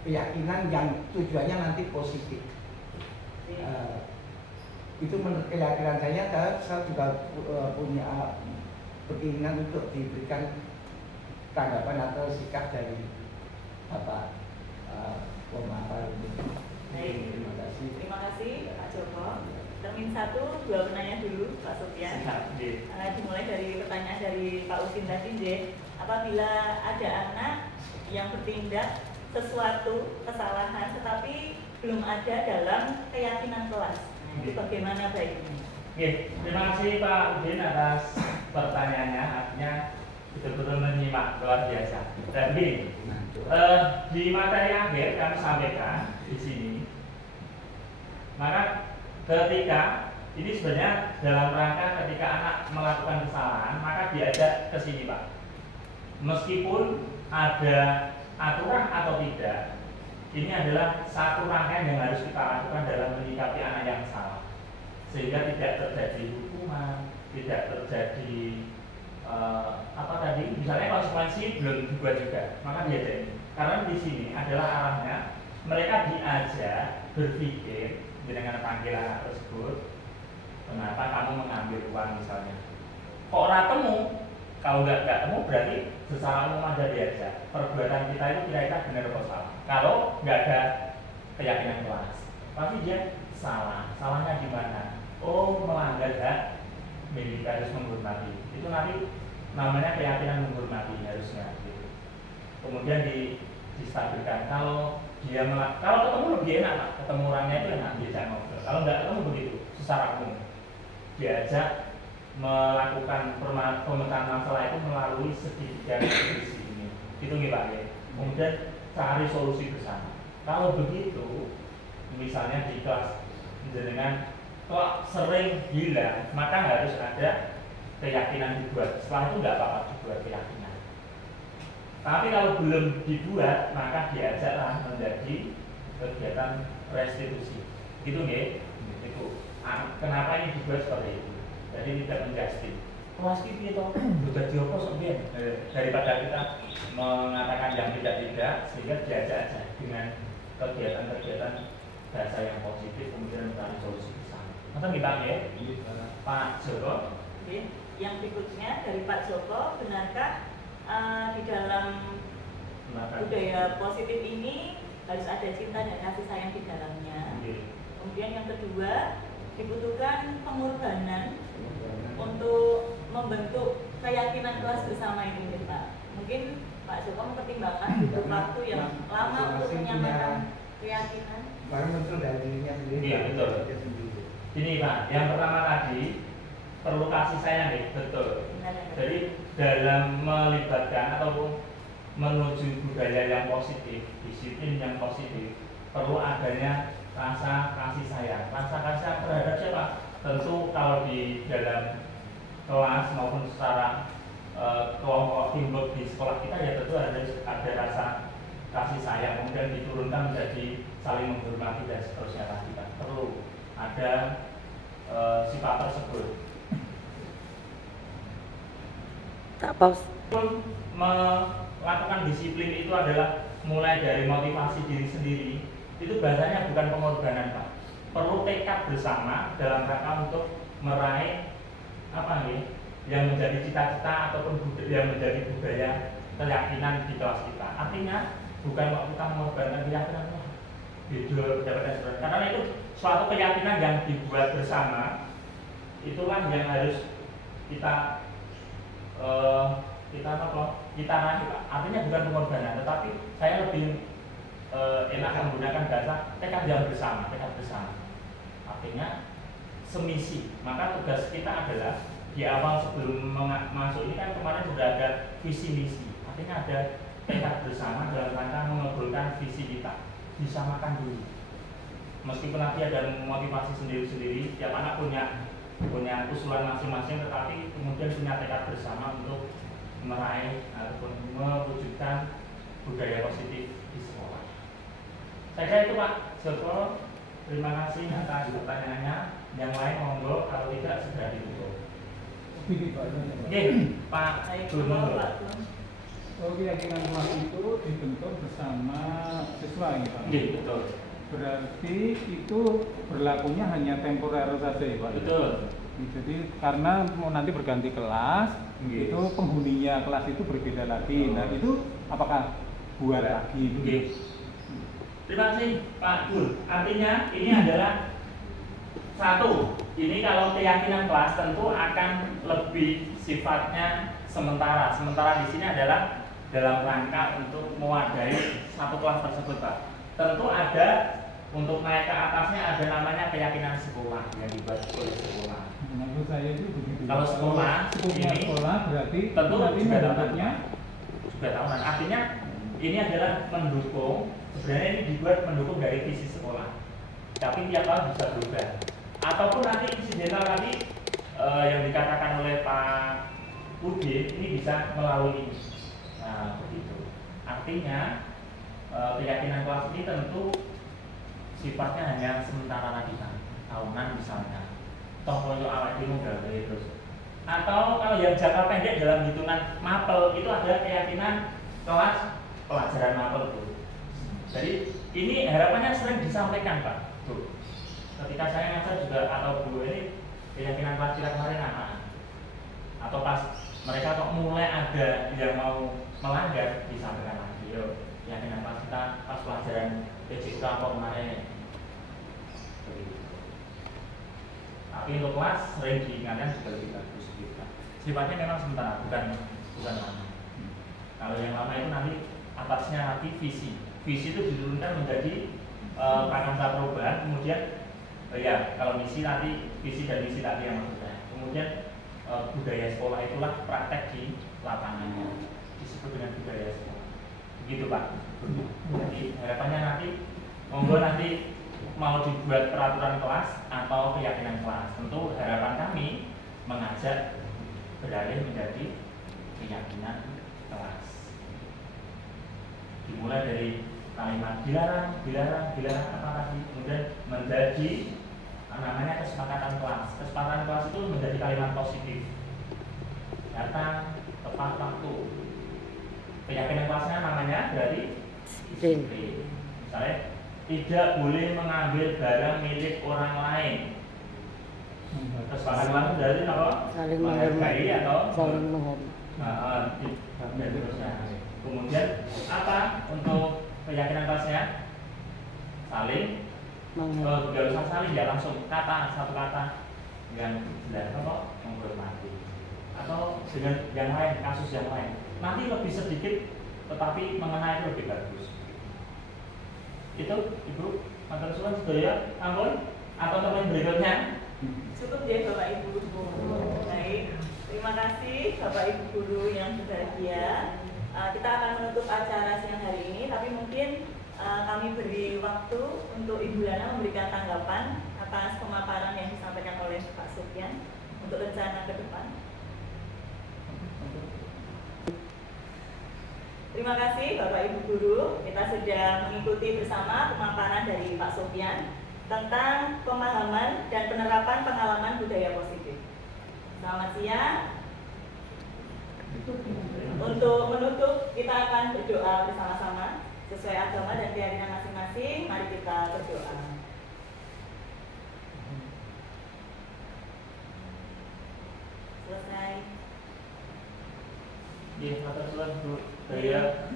keyakinan yang tujuannya nanti positif. Itu menurut keyakinan saya juga punya keinginan untuk diberikan tanggapan atau sikap dari Bapak pemaparan ini. Terima kasih. Terima kasih Pak Joko. Termin 1, 2 penanya dulu Pak Sofyan. Dimulai dari pertanyaan dari Pak Udin tadi, apabila ada anak yang bertindak sesuatu kesalahan tetapi belum ada dalam keyakinan kelas, itu bagaimana baiknya? Terima kasih Pak Udin atas pertanyaannya, artinya betul-betul menyimak luar biasa. Dan begini, di materi akhir kami sampaikan di sini, maka ketika ini sebenarnya dalam rangka ketika anak melakukan kesalahan, maka diajak ke sini Pak. Meskipun ada aturan atau tidak, ini adalah satu rangkaian yang harus kita lakukan dalam menyikapi anak yang salah, sehingga tidak terjadi hukuman, tidak terjadi misalnya konsekuensi belum dibuat juga, maka diajak ini. Karena di sini adalah arahnya mereka diajak berpikir dengan panggilan anak tersebut, kenapa kamu mengambil uang misalnya, kok orang temu? Kalau nggak temu berarti secara umum ada diajak. Perbuatan kita itu kira-kira benar atau salah. Kalau nggak ada keyakinan kelas, pasti dia salah. Salahnya di mana? Oh, melanggar hak milik, harus menghormati. Itu nanti namanya keyakinan menghormati harusnya. Gitu. Kemudian distabilkan. Kalau ketemu lebih enak, Pak. Ketemu orangnya itu enak, diajak ngobrol. Kalau nggak ketemu begitu, secara umum diajak melakukan pemetaan masalah itu melalui segitiga diskusi ini. Itu nih Pak ya. Kemudian cari solusi bersama. Kalau begitu, misalnya di kelas dengan kok sering hilang, maka harus ada keyakinan dibuat. Setelah itu nggak apa-apa dibuat keyakinan. Tapi kalau belum dibuat, maka diajaklah menjadi kegiatan restitusi. Gitu nih. Itu. Kenapa ini dibuat seperti itu? Jadi tidak menjustin. Kelas kita itu sudah diopos daripada kita mengatakan yang tidak, sehingga diajak aja dengan kegiatan-kegiatan bahasa yang positif, kemudian mencari solusi bersama. Masa kita ya, Pak Joko. Yang berikutnya dari Pak Joko, benarkah di dalam budaya positif ini harus ada cinta dan kasih sayang di dalamnya? Kemudian yang kedua, dibutuhkan pengorbanan untuk membentuk keyakinan kelas bersama ini, Pak. Mungkin Pak Joko mempertimbangkan butuh waktu yang lama untuk menyamakan keyakinan. Baru muncul dari dirinya sendiri. Iya, betul. Ini Pak, yang pertama tadi perlu kasih sayang, betul. Jadi dalam melibatkan atau menuju budaya yang positif, disiplin yang positif, perlu adanya rasa kasih sayang. Rasa kasih sayang terhadap siapa? Tentu kalau di dalam kelas maupun secara kelompok teamwork di sekolah kita ya tentu ada rasa kasih sayang, kemudian diturunkan menjadi saling menghormati dan seterusnya tadi kan. Perlu ada sifat tersebut. Tak paus. Melakukan disiplin itu adalah mulai dari motivasi diri sendiri, itu bahasanya bukan pengorbanan Pak, perlu tekad bersama dalam rangka untuk meraih apa nih yang menjadi cita-cita ataupun yang menjadi budaya keyakinan di kelas kita. Artinya bukan waktu kita mengorbankan keyakinan beda pendapat dan karena itu suatu keyakinan yang dibuat bersama, itulah yang harus kita raih Pak. Artinya bukan pengorbanan, tetapi saya lebih enak menggunakan bahasa tekad yang bersama, tekad bersama. Artinya semisi. Maka tugas kita adalah di awal sebelum masuk ini kan kemarin sudah ada visi misi. Artinya ada tekad bersama dalam rangka mengobrolkan visi kita, disamakan dulu. Meskipun nanti ada motivasi sendiri-sendiri, setiap anak punya usulan masing-masing, tetapi kemudian punya tekad bersama untuk meraih ataupun mewujudkan budaya positif di sekolah. Saya kira itu Pak Joko. Terima kasih atas pertanyaannya. Yang lain monggo, kalau tidak segera ditutup. Oke, Pak Gunung. Oh, keyakinan kelas itu dibentuk bersama siswa ini Pak? Iya, betul. Berarti itu berlakunya hanya temporer saja ya Pak? Betul. Jadi karena mau nanti berganti kelas, itu penghuninya kelas itu berbeda lagi. Nah itu apakah buat lagi? Terima kasih Pak Gur. Artinya ini adalah satu, ini kalau keyakinan kelas tentu akan lebih sifatnya sementara. Sementara di sini adalah dalam rangka untuk mewadahi satu kelas tersebut Pak. Tentu ada untuk naik ke atasnya ada namanya keyakinan sekolah yang dibuat oleh sekolah. Menurut saya itu begitu. Kalau sekolah ini sekolah berarti tentu nanti juga dapatnya juga tahunan. Artinya ini adalah mendukung, sebenarnya ini dibuat mendukung dari visi sekolah. Tapi tiap tahun bisa berubah. Ataupun nanti insidental tadi yang dikatakan oleh Pak Budi ini bisa melalui ini. Nah, begitu. Artinya keyakinan kelas ini tentu sifatnya hanya sementara lagi kan, tahunan misalnya. Toh koyo awak dhewe gawe terus. Atau kalau yang jangka pendek dalam hitungan mapel itu ada keyakinan kelas pelajaran mapel Bu. Jadi ini harapannya sering disampaikan Pak Bu. Ketika saya ngajar juga atau Bu ini keyakinan kelas kita kemarin apa? Atau pas mereka kok mulai ada yang mau melanggar disampaikan lagi. Yo, keyakinan kelas kita pas pelajaran PJK apa kemarin. Tapi untuk kelas sering diingatkan juga lebih bagus gitu. Sifatnya memang sementara, bukan lama. Kalau yang lama itu nanti atasnya nanti visi. Visi itu diturunkan menjadi prakarsa perubahan, kemudian ya kalau misi nanti visi dan misi tadi yang maksudnya. Kemudian budaya sekolah itulah praktek di lapangannya disebut dengan budaya sekolah. Begitu Pak. Jadi harapannya nanti monggo nanti mau dibuat peraturan kelas atau keyakinan kelas. Tentu harapan kami mengajak beralih menjadi keyakinan kelas. Dimulai dari kalimat dilarang apa tadi, kemudian menjadi namanya kesepakatan kelas. Kesepakatan kelas itu menjadi kalimat positif. Datang tepat waktu. Keyakinan kelasnya namanya dari disiplin. Misalnya tidak boleh mengambil barang milik orang lain. Kesepakatan kelas dari apa? Saling Menghargai atau saling menghormati. dan terusnya. Kemudian apa untuk keyakinan kelasnya? Saling tidak usah saling ya, langsung satu kata yang jelas apa? Menghormati. Atau dengan yang lain, kasus yang lain. Nanti lebih sedikit tetapi mengenai itu lebih bagus. Itu Ibu, matur suwun sedaya ampun atau teman berikutnya. Cukup ya Bapak Ibu. Baik, terima kasih Bapak Ibu guru yang berbahagia. Kita akan menutup acara siang hari ini, tapi mungkin kami beri waktu untuk Ibu Lana memberikan tanggapan atas pemaparan yang disampaikan oleh Pak Sofyan untuk rencana ke depan. Terima kasih Bapak Ibu guru, kita sudah mengikuti bersama pemaparan dari Pak Sofyan tentang pemahaman dan penerapan pengalaman budaya positif. Selamat siang. Untuk menutup, kita akan berdoa bersama-sama. sesuai agama dan keyakinan masing-masing. Mari kita berdoa. Selesai. Iya, matur suwun Bu Daya.